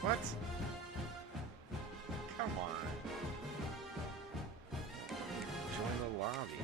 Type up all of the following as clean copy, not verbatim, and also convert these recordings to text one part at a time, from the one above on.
What? Come on. Join the lobby.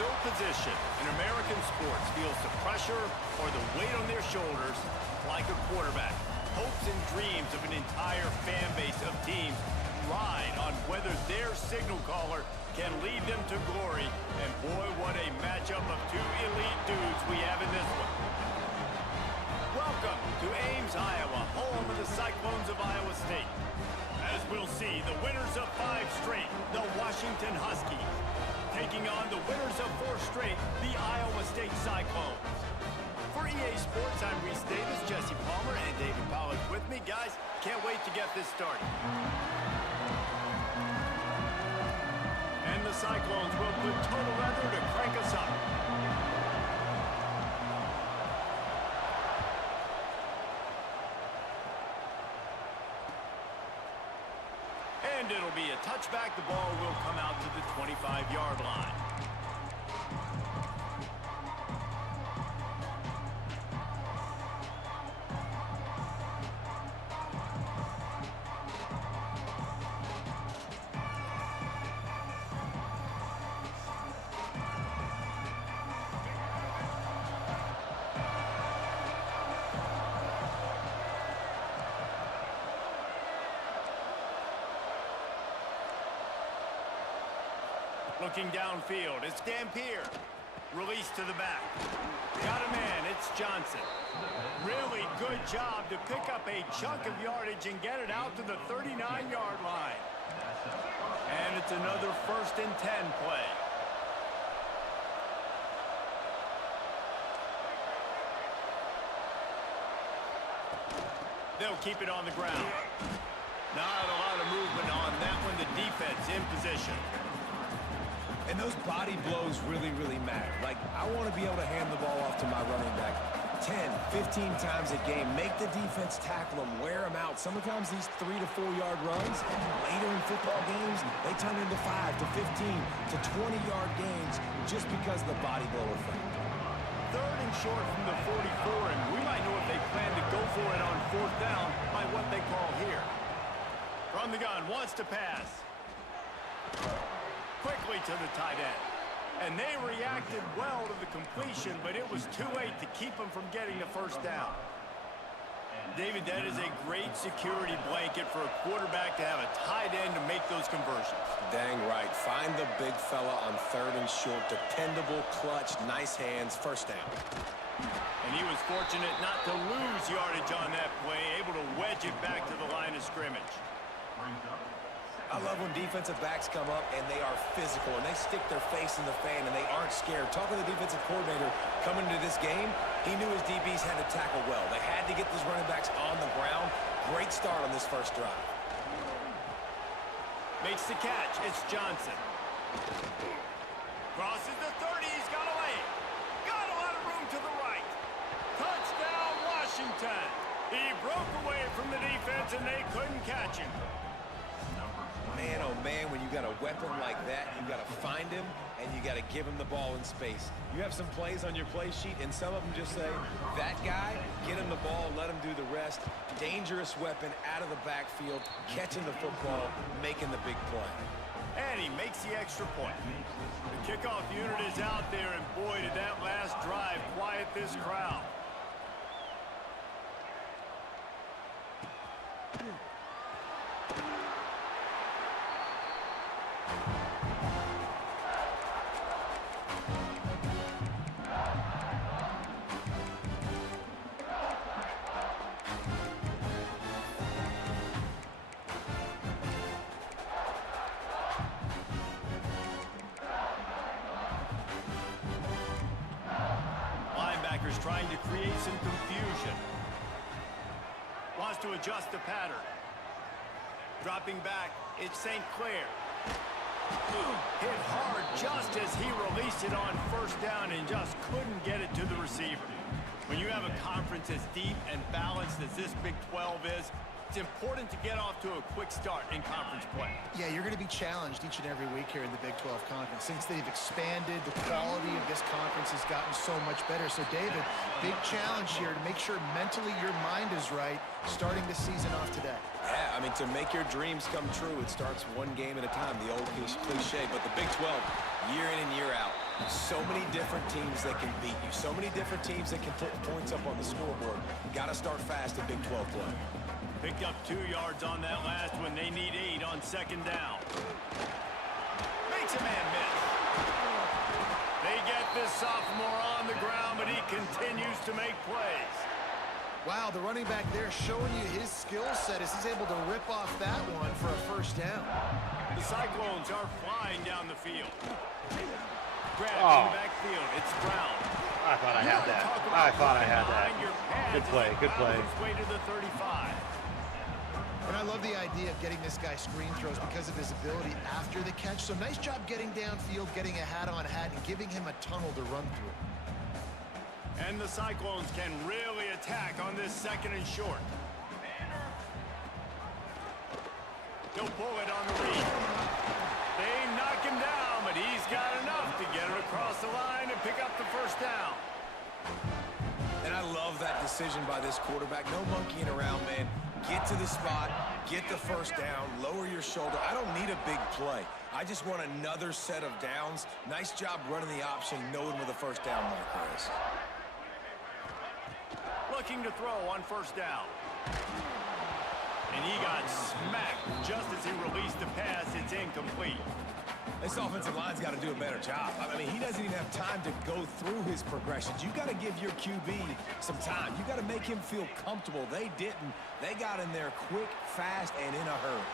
No position in American sports feels the pressure or the weight on their shoulders like a quarterback. Hopes and dreams of an entire fan base of teams ride on whether their signal caller can lead them to glory. And boy, what a matchup of two elite dudes we have in this one. Welcome to Ames, Iowa, home of the Cyclones of Iowa State. As we'll see, the winners of 5 straight, the Washington Huskies, taking on the winners of 4 straight, the Iowa State Cyclones. For EA Sports, I'm Reese Davis, Jesse Palmer, and David Pollack with me. Guys, can't wait to get this started. And the Cyclones will put total leather to crank us up. And it'll be a touchback. The ball will come out to the 25-yard line. Looking downfield, it's Dampier. Release to the back. Got a man, it's Johnson. Really good job to pick up a chunk of yardage and get it out to the 39-yard line. And it's another 1st and 10 play. They'll keep it on the ground. Not a lot of movement on that one. The defense in position. And those body blows really matter. Like, I want to be able to hand the ball off to my running back 10, 15 times a game. Make the defense tackle them, wear them out. Sometimes these 3 to 4 yard runs, later in football games, they turn into 5 to 15 to 20-yard gains just because of the body blow effect. 3rd and short from the 44, and we might know if they plan to go for it on 4th down by what they call here. From the gun, wants to pass. Quickly to the tight end. And they reacted well to the completion, but it was too late to keep them from getting the 1st down. David, that is a great security blanket for a quarterback to have a tight end to make those conversions. Dang right. Find the big fella on 3rd and short. Dependable, clutch, nice hands, 1st down. And he was fortunate not to lose yardage on that play, able to wedge it back to the line of scrimmage. I love when defensive backs come up and they are physical and they stick their face in the fan and they aren't scared. Talking to the defensive coordinator coming into this game, he knew his DBs had to tackle well. They had to get these running backs on the ground. Great start on this 1st drive. Makes the catch. It's Johnson. Crosses the 30. He's got a lane. Got a lot of room to the right. Touchdown, Washington. He broke away from the defense and they couldn't catch him. Man, oh man, when you got a weapon like that, you got to find him and you got to give him the ball in space. You have some plays on your play sheet and some of them just say, that guy, get him the ball, let him do the rest. Dangerous weapon out of the backfield, catching the football, making the big play. And he makes the extra point. The kickoff unit is out there, and boy, did that last drive quiet this crowd. Trying to create some confusion. Wants to adjust the pattern. Dropping back, it's St. Clair. Hit hard just as he released it on 1st down and just couldn't get it to the receiver. When you have a conference as deep and balanced as this Big 12 is, it's important to get off to a quick start in conference play. Yeah, you're going to be challenged each and every week here in the Big 12 Conference. Since they've expanded, the quality of this conference has gotten so much better. So, David, big challenge here to make sure mentally your mind is right starting the season off today. Yeah, I mean, to make your dreams come true, it starts one game at a time, the old cliche. But the Big 12, year in and year out, so many different teams that can beat you, so many different teams that can put points up on the scoreboard. Got to start fast in Big 12 play. Picked up 2 yards on that last one. They need 8 on 2nd down. Makes a man miss. They get this sophomore on the ground, but he continues to make plays. Wow, the running back there showing you his skill set as he's able to rip off that one for a 1st down. The Cyclones are flying down the field. Grab in the backfield. It's Brown. I thought I had that. I thought I had that. Good play, good play. Way to the 35. And I love the idea of getting this guy screen throws because of his ability after the catch. So nice job getting downfield, getting a hat-on-hat, and giving him a tunnel to run through. And the Cyclones can really attack on this 2nd and short. He'll pull it on the read. They knock him down, but he's got enough to get it across the line and pick up the 1st down. And I love that decision by this quarterback. No monkeying around, man. Get to the spot, get the 1st down, lower your shoulder. I don't need a big play. I just want another set of downs. Nice job running the option, knowing where the 1st down marker is. Looking to throw on 1st down. And he got smacked just as he released the pass. It's incomplete. This offensive line's got to do a better job. I mean, he doesn't even have time to go through his progressions. You got to give your QB some time. You got to make him feel comfortable. They didn't. They got in there quick, fast, and in a hurry.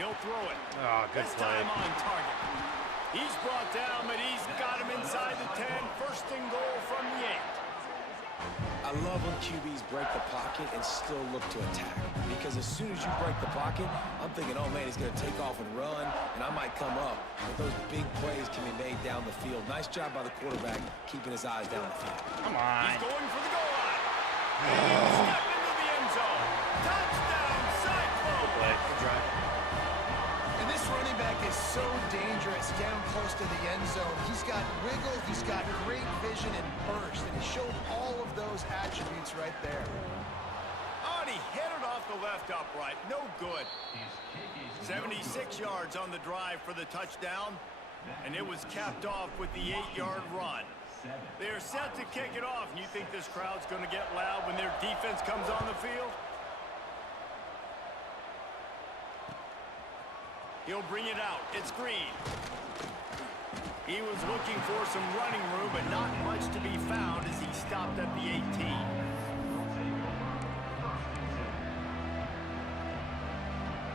He'll throw it. Oh, good this play. time on target. He's brought down, but he's got him inside the 10. First and goal from the 8. I love when QBs break the pocket and still look to attack. Because as soon as you break the pocket, I'm thinking, oh man, he's going to take off and run, and I might come up. But those big plays can be made down the field. Nice job by the quarterback keeping his eyes down the field. Come on. He's going for the goal line. And he'll step into the end zone. Touchdown, Cyclone. Good play. Good drive. And this running back is so dangerous down close to the end zone. He's got wiggle, he's got great vision and burst, and he showed all of those attributes right there. Oh, and he hit it off the left upright. No good. 76 yards on the drive for the touchdown, and it was capped off with the 8-yard run. They're set to kick it off, and you think this crowd's going to get loud when their defense comes on the field? He'll bring it out. It's Green. He was looking for some running room, but not much to be found as he stopped at the 18.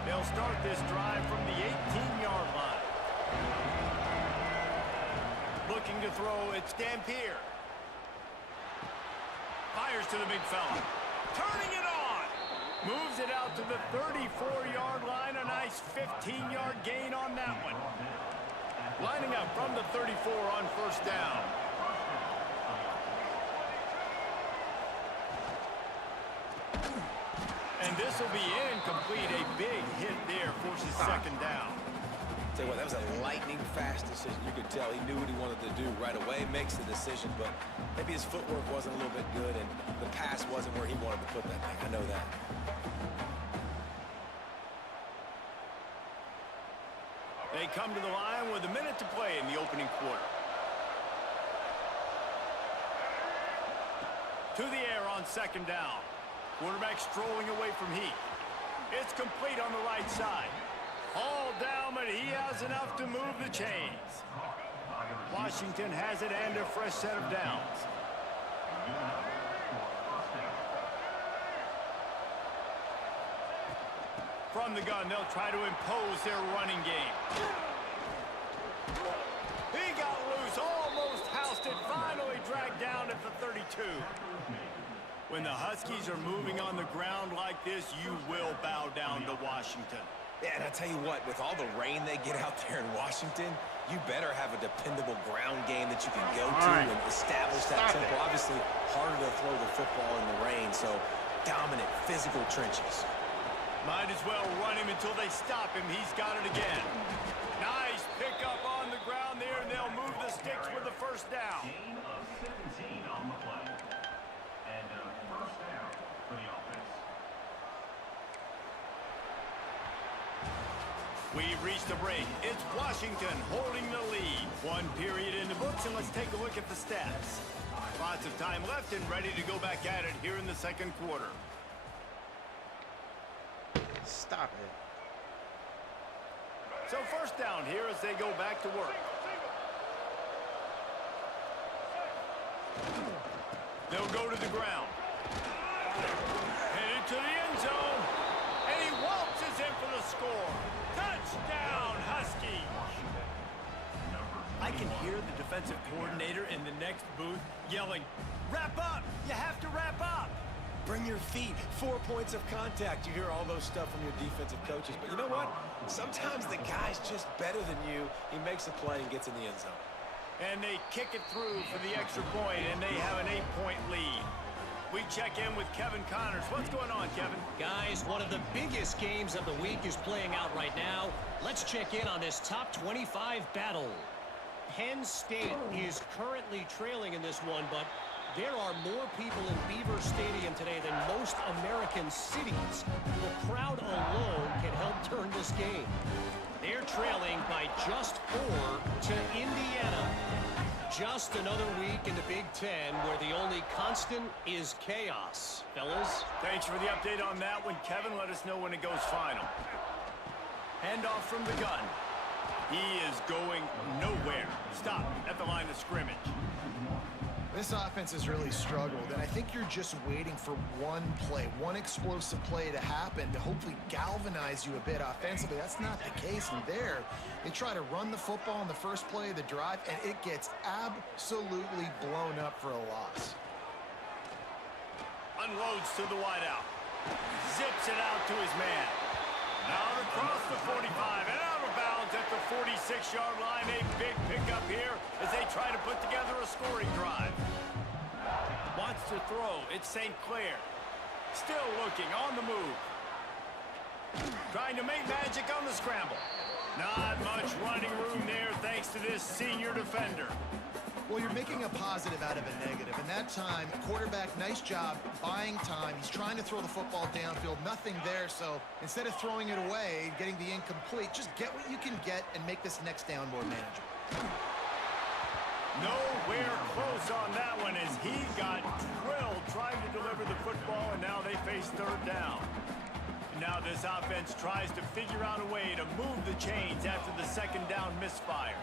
They'll start this drive from the 18-yard line. Looking to throw, it's Dampier. Fires to the big fella. Turning it on. Moves it out to the 34-yard line. A nice 15-yard gain on that one. Lining up from the 34 on first down. And this will be incomplete. A big hit there forces second down. Tell you what, that was a lightning-fast decision. You could tell he knew what he wanted to do right away, makes the decision, but maybe his footwork wasn't a little bit good, and the pass wasn't where he wanted to put that thing. I know that. They come to the line with a minute to play in the opening quarter. To the air on second down. Quarterback strolling away from Heath. It's complete on the right side. All down, but he has enough to move the chains. Washington has it and a fresh set of downs. From the gun, they'll try to impose their running game. He got loose, almost housed it, finally dragged down at the 32. When the Huskies are moving on the ground like this, you will bow down to Washington. Yeah, and I tell you what, with all the rain they get out there in Washington, you better have a dependable ground game that you can go to and establish that tempo. Obviously, harder to throw the football in the rain, so dominant, physical trenches. Might as well run him until they stop him. He's got it again. Nice pickup on the ground there, and they'll move the sticks with the first down. Gain of 17 on the play. And first down for the offense. We've reached a break. It's Washington holding the lead. One period in the books, and let's take a look at the stats. Lots of time left and ready to go back at it here in the second quarter. Stop it. So first down here as they go back to work. They'll go to the ground. Headed to the end zone. And he waltzes in for the score. Touchdown, Husky. I can hear the defensive coordinator in the next booth yelling, "Wrap up! You have to wrap up!" Bring your feet, 4 points of contact. You hear all those stuff from your defensive coaches. But you know what? Sometimes the guy's just better than you. He makes a play and gets in the end zone. And they kick it through for the extra point, and they have an 8-point lead. We check in with Kevin Connors. What's going on, Kevin? Guys, one of the biggest games of the week is playing out right now. Let's check in on this top 25 battle. Penn State is currently trailing in this one, but there are more people in Beaver Stadium today than most American cities. The crowd alone can help turn this game. They're trailing by just 4 to Indiana. Just another week in the Big Ten where the only constant is chaos. Fellas? Thanks for the update on that one, Kevin. Let us know when it goes final. Handoff from the gun. He is going nowhere. Stop at the line of scrimmage. This offense has really struggled, and I think you're just waiting for one play, one explosive play to happen to hopefully galvanize you a bit offensively. That's not the case, and there, they try to run the football in the first play of the drive, and it gets absolutely blown up for a loss. Unloads to the wideout. Zips it out to his man. Out across the 45 and out of bounds at the 46-yard line. A big pickup here as they try to put together a scoring drive. Wants to throw. It's St. Clair. Still looking on the move. Trying to make magic on the scramble. Not much running room there thanks to this senior defender. Well, you're making a positive out of a negative. And that time, quarterback, nice job buying time. He's trying to throw the football downfield. Nothing there. So instead of throwing it away, getting the incomplete, just get what you can get and make this next down more manageable. Nowhere close on that one as he got drilled trying to deliver the football, and now they face third down. Now this offense tries to figure out a way to move the chains after the second down misfire.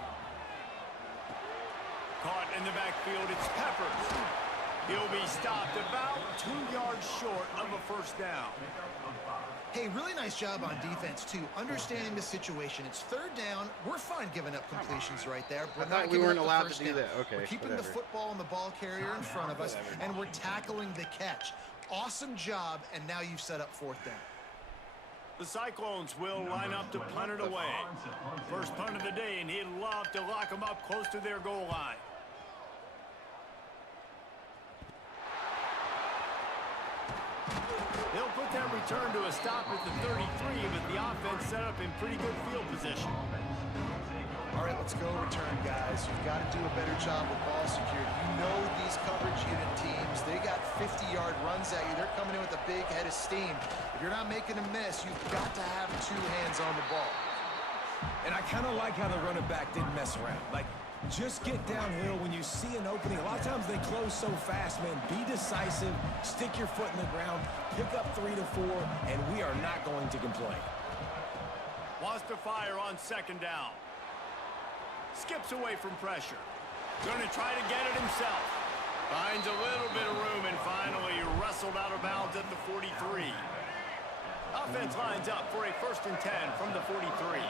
Caught in the backfield, it's Peppers. He'll be stopped about 2 yards short of a first down. Hey, really nice job on defense, too. Understanding the situation. It's third down. We're fine giving up completions right there. I thought we weren't allowed to do that. Okay, we're keeping the football and the ball carrier in front of us, and we're tackling the catch. Awesome job, and now you've set up fourth down. The Cyclones will line up to punt it away. First punt of the day, and he'd love to lock them up close to their goal line. They'll put that return to a stop at the 33, but the offense set up in pretty good field position. All right, let's go return, guys. You've got to do a better job with ball security. You know these coverage unit teams, they got 50-yard runs at you. They're coming in with a big head of steam. If you're not making a miss, you've got to have two hands on the ball. And I kind of like how the running back didn't mess around. Like, just get downhill when you see an opening. A lot of times they close so fast, man. Be decisive, stick your foot in the ground, pick up 3 to 4, and we are not going to complain. Wants to fire on second down. Skips away from pressure. Going to try to get it himself. Finds a little bit of room and finally wrestled out of bounds at the 43. Offense lines up for a 1st and 10 from the 43.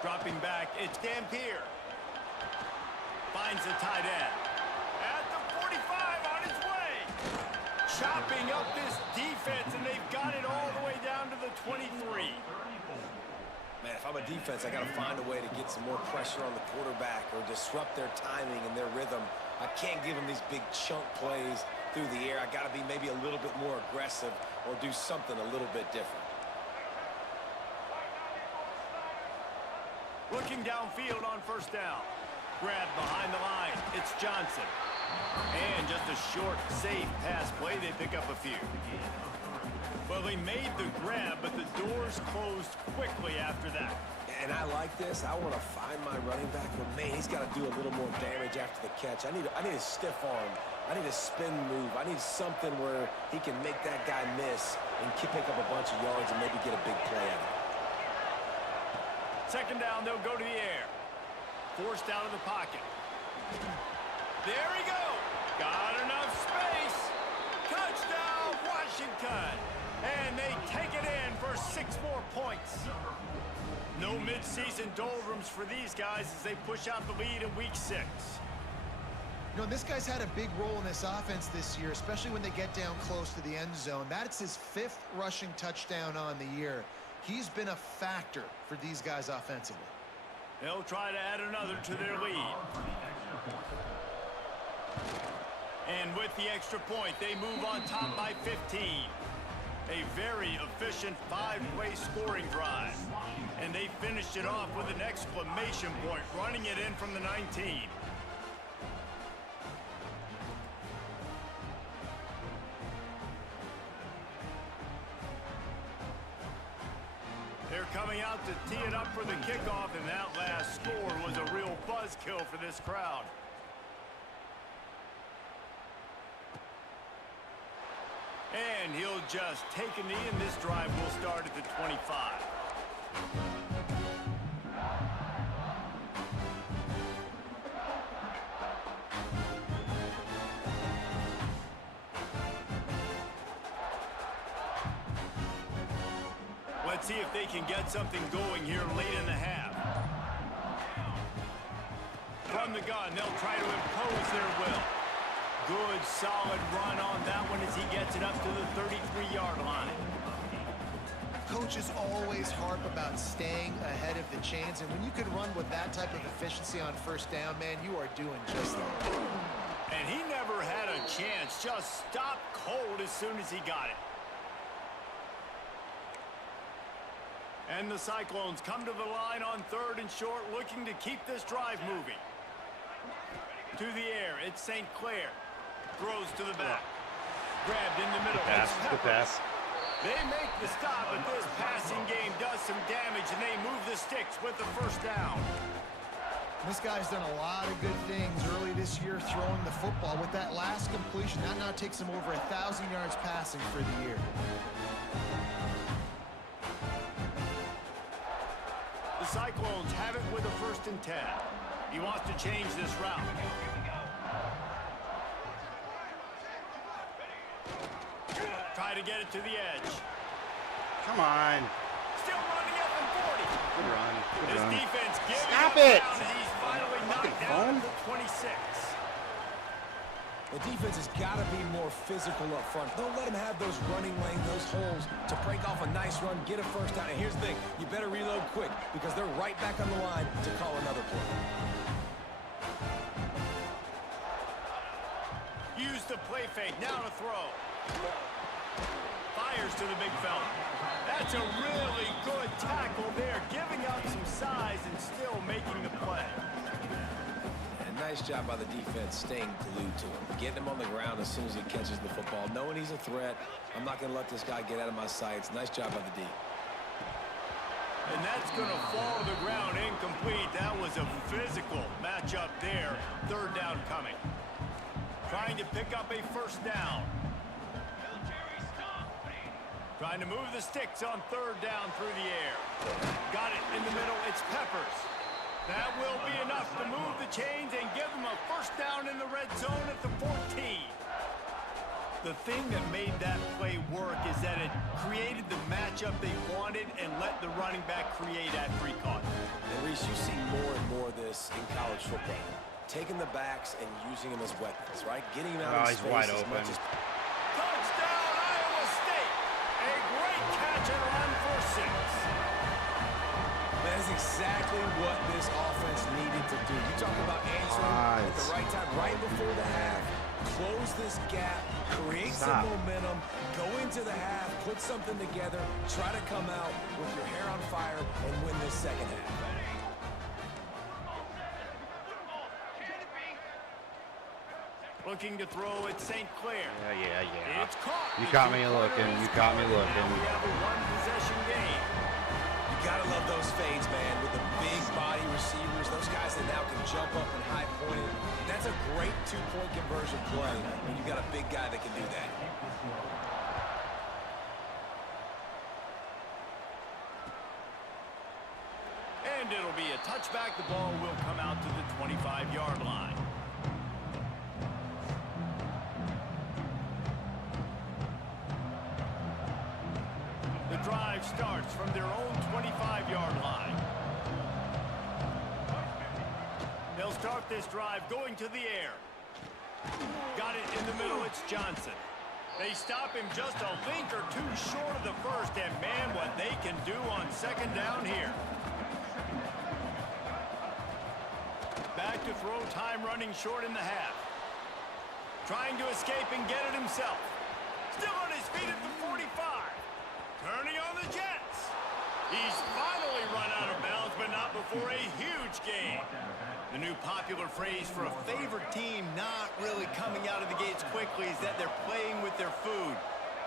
Dropping back, it's Dampier. Finds the tight end. At the 45 on his way. Chopping up this defense, and they've got it all the way down to the 23. Man, if I'm a defense, I got to find a way to get some more pressure on the quarterback or disrupt their timing and their rhythm. I can't give them these big chunk plays through the air. I got to be maybe a little bit more aggressive or do something a little bit different. Looking downfield on first down. Grabbed behind the line. It's Johnson. And just a short, safe pass play. They pick up a few. Well, they made the grab, but the doors closed quickly after that. And I like this. I want to find my running back, but man, he's got to do a little more damage after the catch. I need a stiff arm. I need a spin move. I need something where he can make that guy miss and pick up a bunch of yards and maybe get a big play out of it. Second down, they'll go to the air. Forced out of the pocket. There he goes. Got enough space. Touchdown, Washington. And they take it in for 6 more points. No midseason doldrums for these guys as they push out the lead in week 6. You know, this guy's had a big role in this offense this year, especially when they get down close to the end zone. That's his 5th rushing touchdown on the year. He's been a factor for these guys offensively. They'll try to add another to their lead. And with the extra point, they move on top by 15. A very efficient 5-play scoring drive. And they finished it off with an exclamation point, running it in from the 19. They're coming out to tee it up for the kickoff, and that last score was a real buzzkill for this crowd. And he'll just take a knee, and this drive will start at the 25. Let's see if they can get something going here late in the half. From the gun, they'll try to impose their will. Good, solid run on that one as he gets it up to the 33-yard line. Coaches always harp about staying ahead of the chains, and when you can run with that type of efficiency on first down, man, you are doing just that. And he never had a chance. Just stopped cold as soon as he got it. And the Cyclones come to the line on 3rd and short, looking to keep this drive moving. To the air, it's St. Clair. Throws to the back. Grabbed in the middle. Good pass. They make the stop, but this passing game does some damage, and they move the sticks with the first down. This guy's done a lot of good things early this year throwing the football. With that last completion, that now takes him over 1,000 yards passing for the year. The Cyclones have it with a 1st and 10. He wants to change this route. Try to get it to the edge. Come on. Still running up in 40. Good run. Good This run. defense giving Stop him it! ground as he's finally knocked down at the 26. The defense has got to be more physical up front. Don't let him have those running lanes, those holes to break off a nice run, get a first down. And here's the thing, you better reload quick because they're right back on the line to call another play. Use the play fake, now to throw. Fires to the big fella. That's a really good tackle there, giving up some size and still making the play. Nice job by the defense staying glued to him. Getting him on the ground as soon as he catches the football. Knowing he's a threat. I'm not going to let this guy get out of my sights. Nice job by the D. And that's going to fall to the ground incomplete. That was a physical matchup there. 3rd down coming. Trying to pick up a first down. Trying to move the sticks on 3rd down through the air. Got it in the middle. It's Peppers. That will be enough to move the chains and give them a first down in the red zone at the 14. The thing that made that play work is that it created the matchup they wanted and let the running back create after he caught it. And Reese, you see more and more of this in college football. Taking the backs and using them as weapons, right? Getting them out of space wide as open. much as... Touchdown, Iowa State! A great catch and run for 6. That's exactly what this offense needed to do. You talk about answering at the right time, right before the half. Close this gap, create some momentum, go into the half, put something together, try to come out with your hair on fire and win this second half. Looking to throw at St. Clair. Yeah. It's caught. You caught me looking. You caught me looking. Now we have a 1-possession game. You gotta love those fades, man, with the big body receivers, those guys that now can jump up and high point it. That's a great 2-point conversion play when you got a big guy that can do that. And it'll be a touchback. The ball will come out to the 25-yard line. The drive starts from their own 25-yard line. They'll start this drive going to the air. Got it in the middle, it's Johnson. They stop him just a link or two short of the first, and man, what they can do on 2nd down here. Back to throw, time running short in the half. Trying to escape and get it himself. Still on his feet at the 45. Turning on the Jets. He's finally run out of bounds, but not before a huge gain. The new popular phrase for a favored team not really coming out of the gates quickly is that they're playing with their food.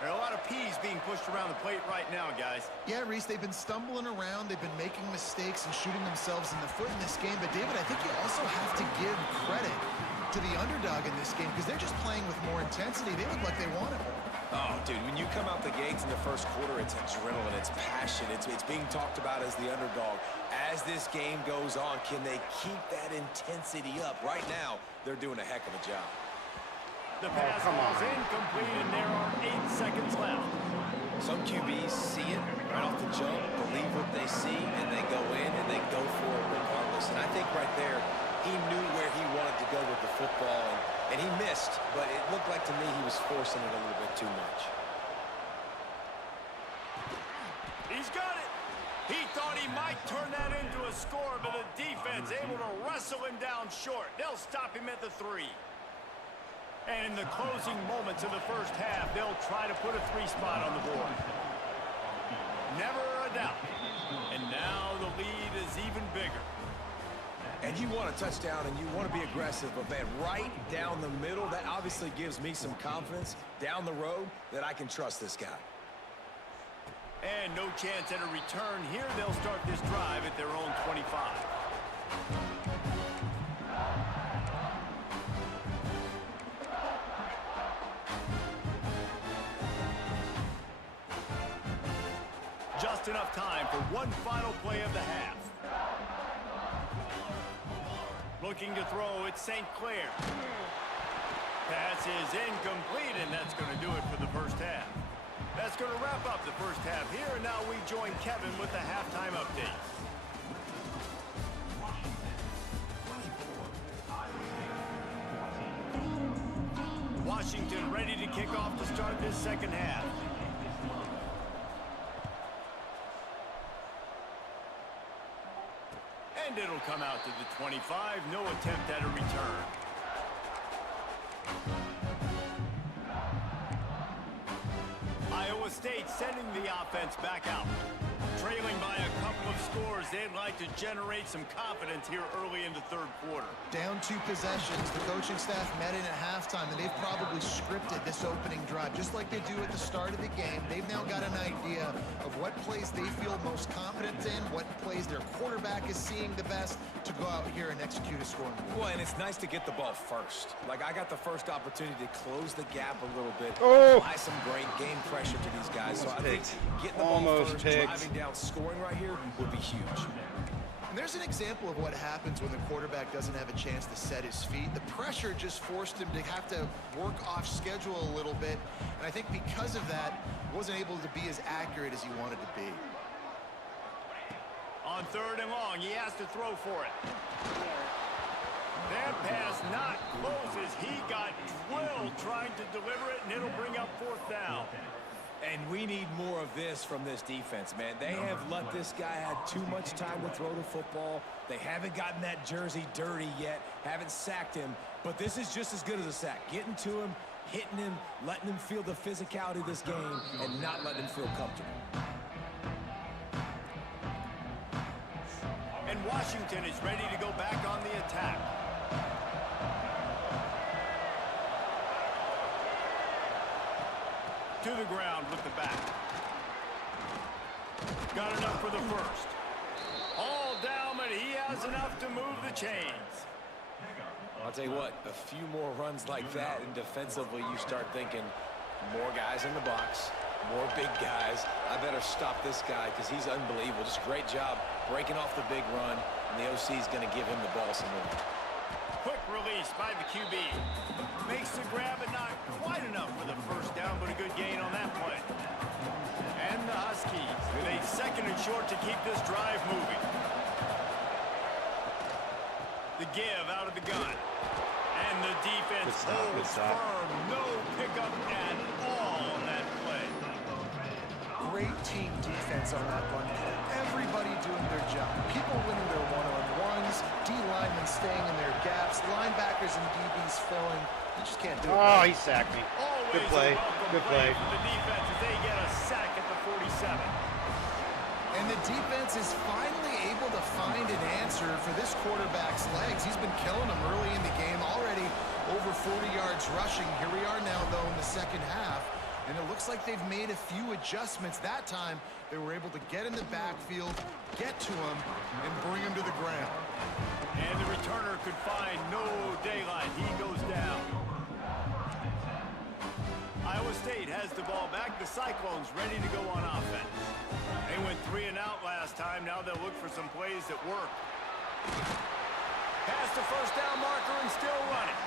There are a lot of peas being pushed around the plate right now, guys. Yeah, Reese, they've been stumbling around. They've been making mistakes and shooting themselves in the foot in this game. But, David, I think you also have to give credit to the underdog in this game because they're just playing with more intensity. They look like they want it more. Oh, dude, when you come out the gates in the first quarter, it's adrenaline, it's passion, it's being talked about as the underdog. As this game goes on, can they keep that intensity up? Right now, they're doing a heck of a job. The pass was incomplete, and there are 8 seconds left. Some QBs see it right off the jump, believe what they see, and they go in and they go for it regardless. And I think right there, he knew where he wanted to go with the football, and he missed, but it looked like to me he was forcing it a little bit too much. He's got it. He thought he might turn that into a score, but the defense able to wrestle him down short. They'll stop him at the 3. And in the closing moments of the first half, they'll try to put a 3 spot on the board. Never a doubt. And now the lead is even bigger. And you want a touchdown and you want to be aggressive, but man, right down the middle, that obviously gives me some confidence down the road that I can trust this guy. And no chance at a return here. They'll start this drive at their own 25. Just enough time for one final play of the half. Looking to throw, it's St. Clair. Pass is incomplete, and that's going to do it for the first half. That's going to wrap up the first half here, and now we join Kevin with the halftime update. Washington ready to kick off to start this second half. And it'll come out to the 25. No attempt at a return. Iowa State sending the offense back out. Trailing by a couple of scores, they'd like to generate some confidence here early in the third quarter. Down 2 possessions. The coaching staff met in at halftime, and they've probably scripted this opening drive. Just like they do at the start of the game, they've now got an idea of what plays they feel most confident in, what plays their quarterback is seeing the best to go out here and execute a scoring. Well, and it's nice to get the ball first. Like, I got the first opportunity to close the gap a little bit, apply some great game pressure to these guys. So I think getting the ball first, driving down, scoring right here would be huge. And there's an example of what happens when the quarterback doesn't have a chance to set his feet. The pressure just forced him to have to work off schedule a little bit. And I think because of that, he wasn't able to be as accurate as he wanted to be. On 3rd and long, he has to throw for it. That pass not close as he got drilled trying to deliver it, and it'll bring up 4th down. And we need more of this from this defense, man. They have let this guy have too much time to throw the football. They haven't gotten that jersey dirty yet, haven't sacked him. But this is just as good as a sack. Getting to him, hitting him, letting him feel the physicality of this game, and not letting him feel comfortable. And Washington is ready to go back on the attack. To the ground with the back. Got enough for the first. All down, but he has enough to move the chains. I'll tell you what, a few more runs like that, and defensively you start thinking more guys in the box, more big guys. I better stop this guy because he's unbelievable. Just great job breaking off the big run, and the OC is going to give him the ball some more. Quick release by the QB. Makes the grab, but not quite enough for the first down, but a good gain on that play. And the Huskies with a 2nd and short to keep this drive moving. The give out of the gun. And the defense holds firm. No pickup at all on that play. Great team defense on that one. Everybody doing their job. People winning their one-on-ones, D-linemen staying in their gaps, linebackers and DBs filling. You just can't do it. Oh, he sacked me. Always Good play. Good play. For the defense as they get a sack at the 47. And the defense is finally able to find an answer for this quarterback's legs. He's been killing them early in the game, already over 40 yards rushing. Here we are now, though, in the second half. And it looks like they've made a few adjustments. That time, they were able to get in the backfield, get to him, and bring him to the ground. And the returner could find no daylight. He goes down. Iowa State has the ball back. The Cyclones ready to go on offense. They went 3 and out last time. Now they'll look for some plays that work. Past the first down marker and still running.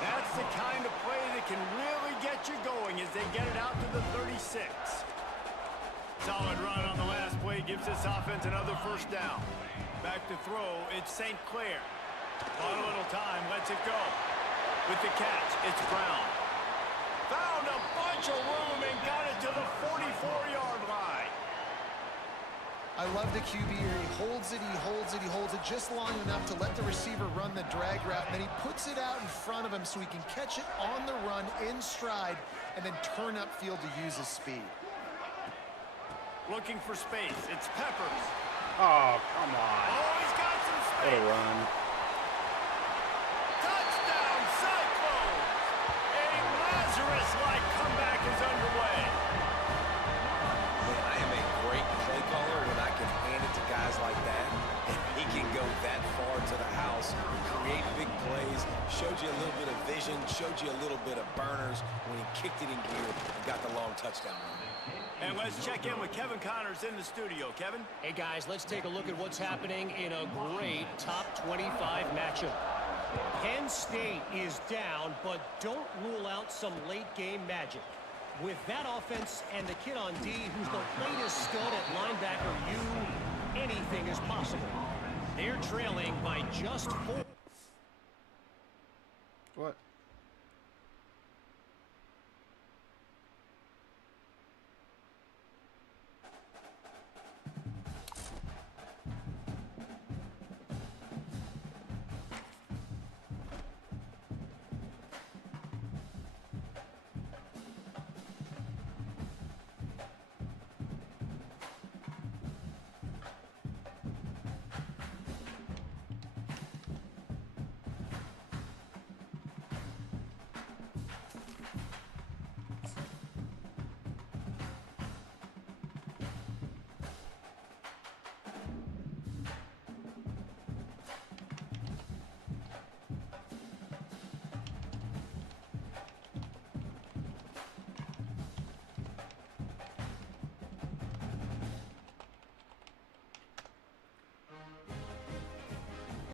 That's the kind of play that can really get you going as they get it out to the 36. Solid run on the last play gives this offense another first down. Back to throw, it's St. Clair. On a little time, lets it go. With the catch, it's Brown. Found a bunch of room and got it to the 44-yard line. I love the QB here. He holds it, he holds it, he holds it just long enough to let the receiver run the drag route, and then he puts it out in front of him so he can catch it on the run in stride and then turn upfield to use his speed. Looking for space, it's Peppers. Oh, come on. Oh, he's got some What space. a run. Touchdown, Cyclones! A Lazarus-like comeback is underway. Man, I am a great play caller when I can hand it to guys like that. And he can go that far to the house, create big plays, showed you a little bit of vision, showed you a little bit of burners when he kicked it in gear and got the long touchdown run. And let's check in with Kevin Connors in the studio. Kevin? Hey, guys, let's take a look at what's happening in a great top 25 matchup. Penn State is down, but don't rule out some late-game magic. With that offense and the kid on D, who's the latest stud at linebacker U, anything is possible. They're trailing by just 4. What?